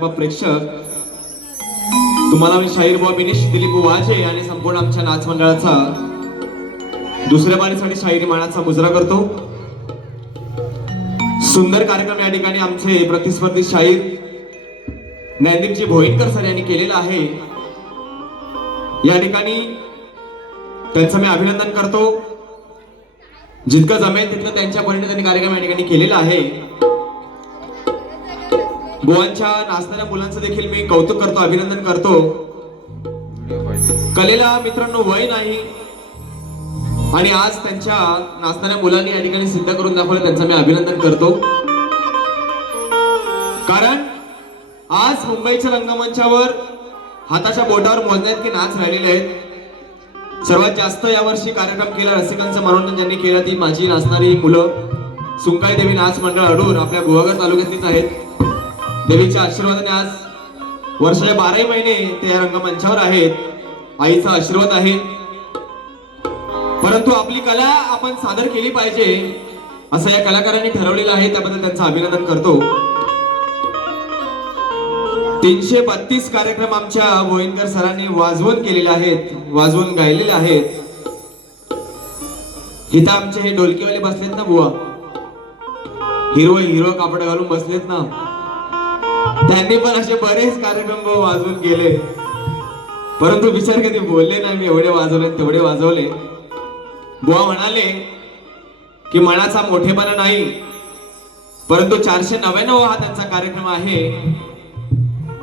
सर्व प्रेक्षक तुम्हाला मी शाहीर बुवा मिनिश दिलीप वाजे आणि संपूर्ण आमच्या नाच मंडळाचा दुसऱ्या बारीसाठी शाहिरी मानाचा मुजरा करतो. सुंदर कार्यक्रम या ठिकाणी आमचे प्रतिस्पर्धी शाहीर ज्ञानदीपजी भोईनकर सर यांनी केलेला आहे. या ठिकाणी त्यांचं मी अभिनंदन करतो. जितकं जमेल तितकं त्यांच्या परीने त्यांनी कार्यक्रम या ठिकाणी केलेला आहे. गोवांच्या नाचणाऱ्या मुलांचं देखील मी कौतुक करतो अभिनंदन करतो. कलेला मित्रांनो वय नाही. आणि आज त्यांच्या नाचणाऱ्या मुलांनी या ठिकाणी सिद्ध करून दाखवलं त्यांचं मी अभिनंदन करतो. कारण आज मुंबईच्या रंगमंचावर हाताच्या बोटावर मोजण्यात की नाच राहिलेले आहेत. सर्वात जास्त यावर्षी कार्यक्रम केला रसिकांचं मनोरंजन ज्यांनी केलं ती माझी नाचणारी मुलं. सुंकाई देवी नाच मंडळ अडून आपल्या गुहागर तालुक्यातलीच आहेत. देवीच्या आशीर्वादाने आज वर्षाचे बाराही महिने ते या रंगमंचावर आहेत. आईचा आशीर्वाद आहे. परंतु आपली कला आपण सादर केली पाहिजे असं या कलाकारांनी ठरवलेलं आहे. त्याबद्दल त्यांचं अभिनंदन करतो. तीनशे बत्तीस कार्यक्रम आमच्या गोविंदकर सरांनी वाजवून केलेले आहेत वाजवून गायलेले आहेत. इथं आमचे हे डोलकीवाले बसलेत ना बुवा. हिरो हिरो कापड घालून बसलेत ना. त्यांनी पण असे बरेच कार्यक्रम वाजवून गेले परंतु विचार कधी बोलले नाही मी एवढे वाजवले तेवढे वाजवले. बुवा म्हणाले की मनाचा मोठेपणा नाही परंतु चारशे नव्याण्णव हा त्यांचा कार्यक्रम आहे.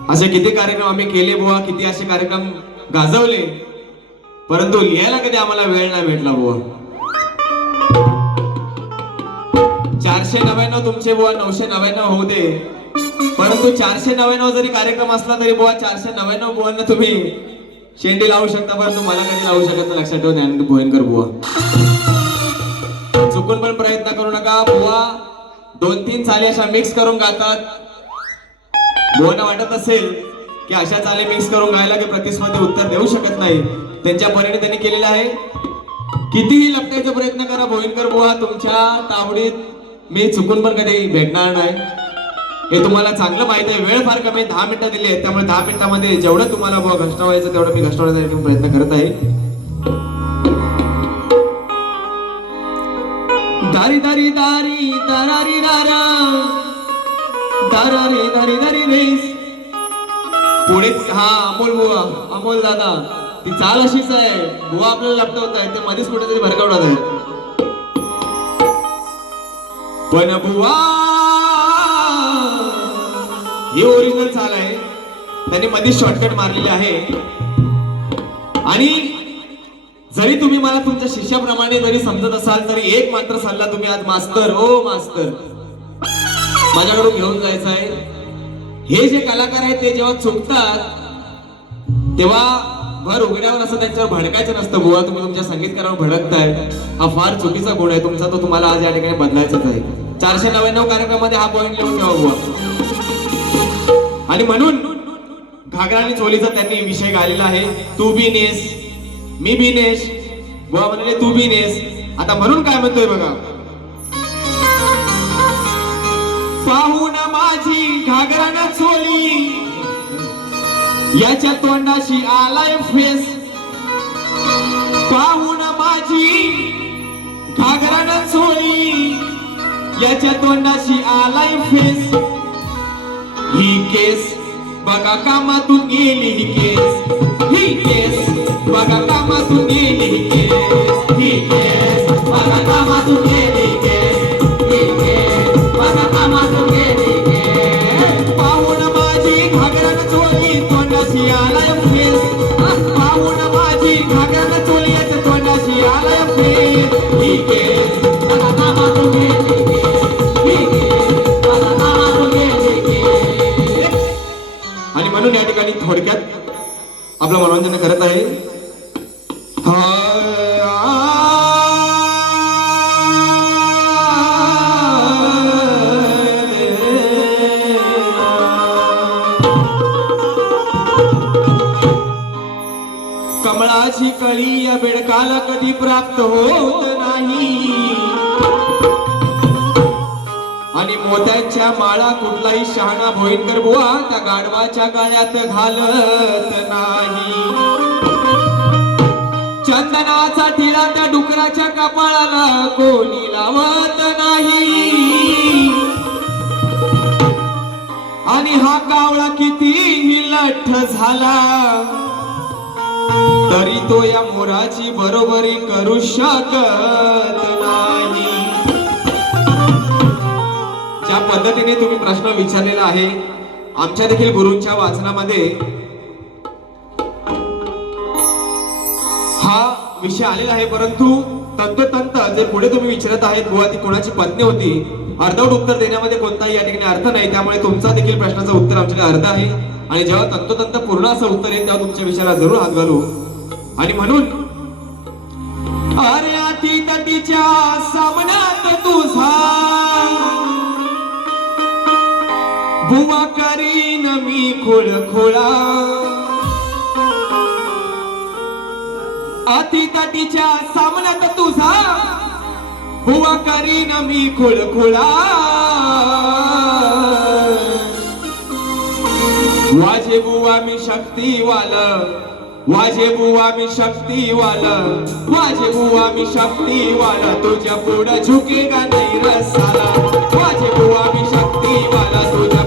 असे किती कार्यक्रम आम्ही केले बुवा किती असे कार्यक्रम गाजवले. परंतु लिहायला कधी आम्हाला वेळ नाही भेटला बुवा. चारशे नव्याण्णव तुमचे बुवा नऊशे नव्याण्णव होऊ दे. परंतु चारशे नव्याण्णव जरी कार्यक्रम असला तरी बुवा चारशे नव्याण्णव बुवांना तुम्ही शेंडी लावू शकता परंतु मला कधी लावू शकत नाही. लक्षात ठेवून ज्ञान भोयनकर बुवा. चुकून पण प्रयत्न करू नका. बुवा दोन तीन चाली अशा मिक्स करून गातात. बुवांना वाटत असेल की अशा चाली मिक्स करून गायला की प्रतिस्पर्धी उत्तर देऊ शकत नाही. त्यांच्या परीने त्यांनी केलेलं आहे. कितीही लपण्याचा प्रयत्न करा भोईनकर बुवा तुमच्या तावडीत मी चुकून पण कधी भेटणार नाही. हे तुम्हाला चांगलं माहिती आहे. वेळ फार कमी दहा मिनिटं दिली आहे त्यामुळे दहा मिनिटामध्ये जेवढं तुम्हाला बुवा तेवढं मी घष्टावण्याचा प्रयत्न करत आहे. दारी दारी दारी दारारी दारा. दारारी दारी दारी रेस पुढे हा अमोल बुवा. अमोल दादा. ती चाल अशीच आहे. बुवा आपल्याला लपटवत आहे. ते मध्येच कुठेतरी भरकवणार आहे. पण बुवा ही ओरिजिनल चाल आहे. त्यांनी मध्येच शॉर्टकट मारलेली आहे. आणि जरी तुम्ही मला तुमच्या शिष्याप्रमाणे जरी समजत असाल तरी एक मात्र सल्ला तुम्ही आज मास्तर ओ मास्तर माझ्याकडून घेऊन जायचं आहे. हे जे कलाकार आहेत ते जेव्हा चुकतात तेव्हा भर उघड्यावर असं त्यांच्यावर भडकायचं नसतं. बुवा तुम्ही तुमच्या संगीतकारावर भडकताय. हा फार चुकीचा गुण आहे. तुमचा तो तुम्हाला आज या ठिकाणी बदलायचाच आहे. चारशे नव्याण्णव कार्यक्रमामध्ये हा पॉईंट लिहून ठेवा बुवा. आणि म्हणून घागरा आणि चोलीचा त्यांनी विषय गायलेला आहे. तू बी नेस मी बी नेस बुवा म्हणाले तू बी नेस. आता म्हणून काय म्हणतोय बघा. पाहून माझी घागरा चोली. याच्या तोंडाशी आलाय फेस. पाहून माझी घागरा चोली. याच्या तोंडाशी आलाय फेस. ही केस बघा कामातून गेली ही केस. ही केस बघा कामातून गेली ही केस. अशी कळी या बेडकाला कधी प्राप्त होत नाही. आणि मोत्यांच्या माळा कुठलाही शहाणा भोईनकर बुवा त्या गाढवाच्या गळ्यात घालत नाही. चंदनाचा टिळा त्या डुकराच्या कपाळाला कोणी लावत नाही. आणि हा कावळा कितीही लठ्ठ झाला तरी तो या मोराची बरोबरी करू शकत नाही. ज्या पद्धतीने तुम्ही प्रश्न विचारलेला आहे आमच्या देखील गुरूंच्या वाचनामध्ये हा विषय आलेला आहे परंतु तंतोतंत जे पुढे तुम्ही विचारत आहेत बुवा ती कोणाची पत्नी होती अर्धवट उत्तर देण्यामध्ये कोणताही या ठिकाणी अर्थ नाही त्यामुळे तुमचा देखील प्रश्नाचं उत्तर आमच्याकडे अर्ध आहे. आणि जेव्हा तंतोतंत पूर्ण असं उत्तर येईल तेव्हा तुमच्या विषयाला जरूर हात घालू. आणि म्हणून अरे अति तटीच्या सामन्यात तुझा भुवा करीन मी खोळ खोळा अति तटीच्या सामन्यात तुझा भुवा करीन मी खोळ खोळा वाजे बुवा मी शक्तीवाल वाजे बुवा मी शक्तीवाल वाजे बुवा मी शक्तीवाल तुझ्या पुढं झुकेगा नाही रसाला. वाजे बुवा मी शक्तीवाल तुझ्या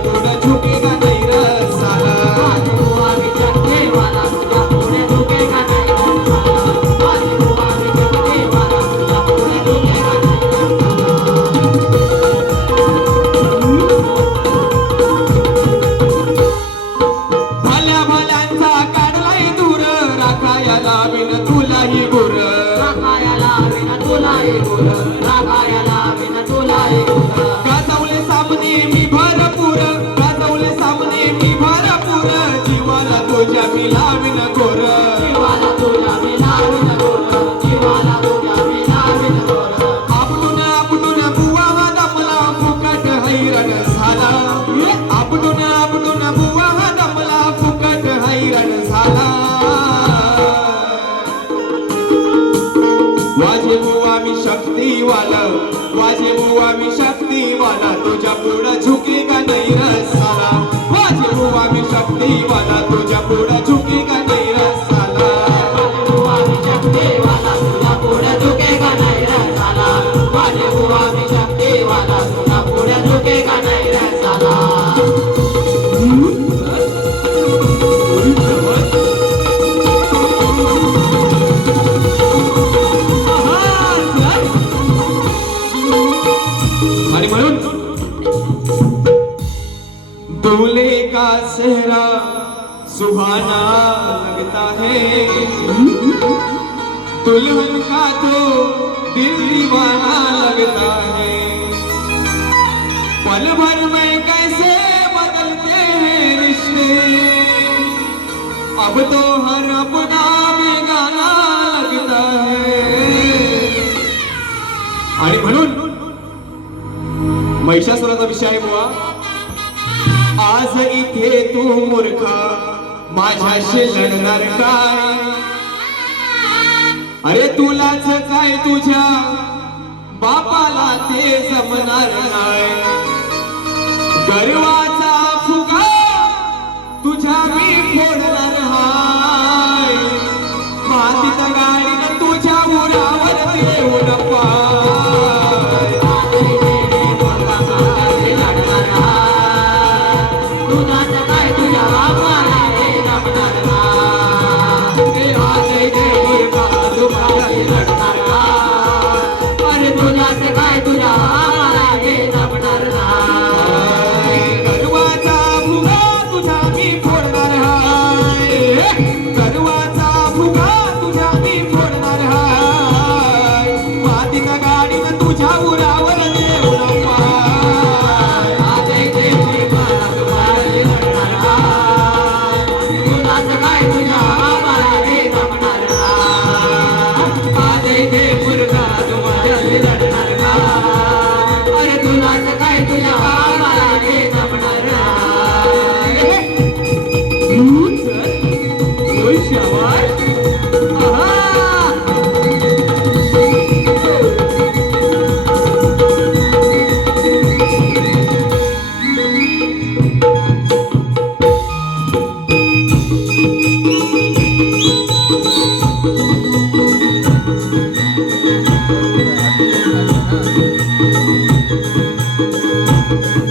आम्ही शक्तीवाला तुझ्या पुढं झुकेगा नाही रसाला वाजे बुवा मी शक्तीवाला तुझ्या पुढं झुकेगा नाही दीवाना लगता है। पल भर में कैसे बदलते हैं रिश्ते। अब तो हर अपना बेगाना लगता है। आणि म्हणून महिषासुराचा विषय आहे बुवा आज इथे तू मूर्खा माझ्याशी लढणार काय? अरे तुलाच काय तुझ्या बापाला ते जमणार नाही. गर्वाचा फुगा तुझ्या मी फोडणार हाय. मातीत गाडीनं Thank you.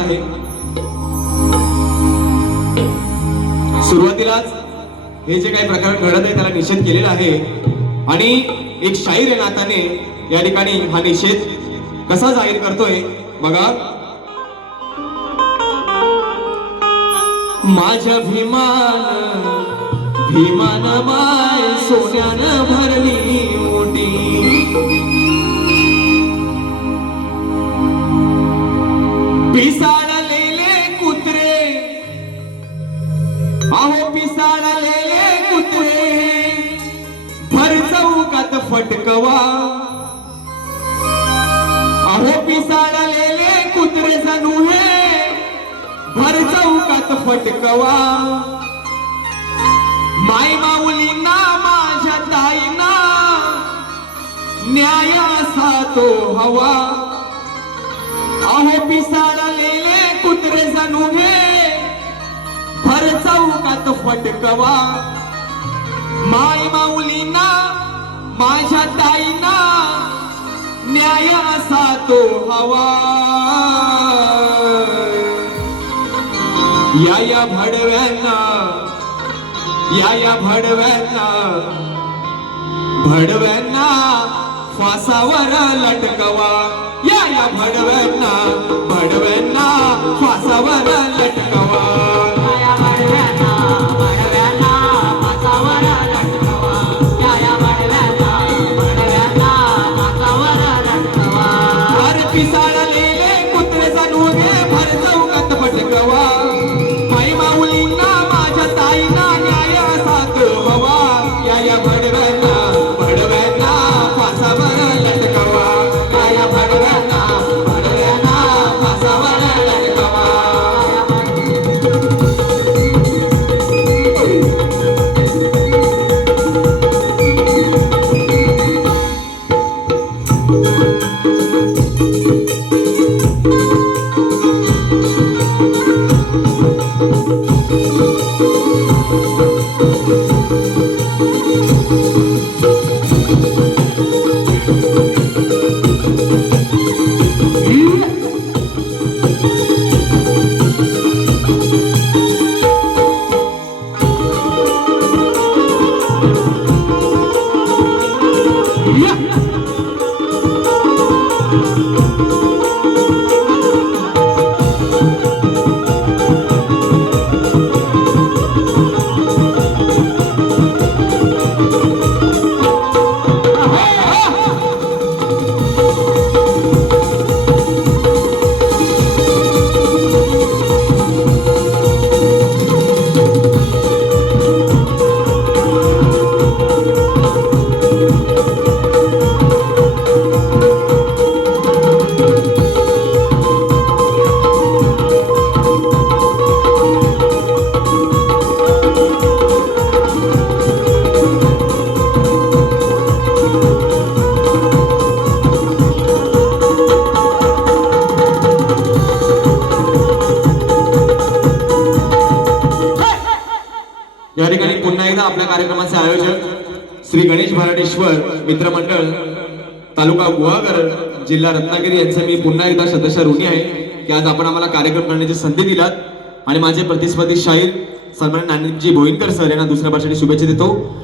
आहे. सुरुवातीलाच हे जे काही प्रकार घडत आहे त्याला निषेध केलेला आहे. आणि एक शाहीर आहे नाताने या ठिकाणी हा निषेध कसा जाहीर करतोय बघा. माझ्या भीमान भीमान माय सोन्यानं भरली. पटकवा. फटकवा अहो पिसाळलेले कुत्रे जणू हे भर चौकात फटकवा माय माऊलींना माझ्या ताईना न्याय असा तो हवा. अहो पिसाळलेले कुत्रे जणू हे भर चौकात फटकवा माय माऊली माझ्या ताईना न्याय असा तो हवा. या या भडव्यांना या या भडव्यांना भडव्यांना फासावर लटकवा. या या भडव्यांना भडव्या श्री गणेश भराडेश्वर मित्रमंडळ तालुका गुहागर जिल्हा रत्नागिरी यांचं मी पुन्हा एकदा सदस्य ऋणी आहे. की आज आपण आम्हाला कार्यक्रम करण्याची संधी दिलात. आणि माझे प्रतिस्पर्धी शाहीर सन्मान नानजी भोईनकर सर यांना दुसऱ्या भाषेने शुभेच्छा देतो.